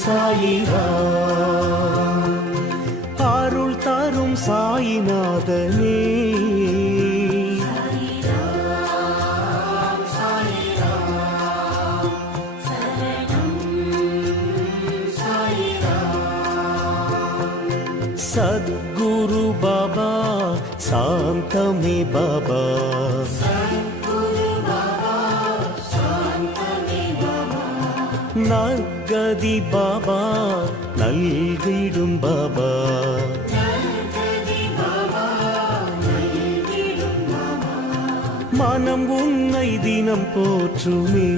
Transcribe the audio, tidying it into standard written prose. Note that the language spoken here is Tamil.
சாயிரா அருள் தரும் சாயிநாதனே சத்குரு பாபா சாந்தமே பாபா நற்கதி பாபா நல்கிடும் பாபா மனம் உன்னை தினம் போற்றுமே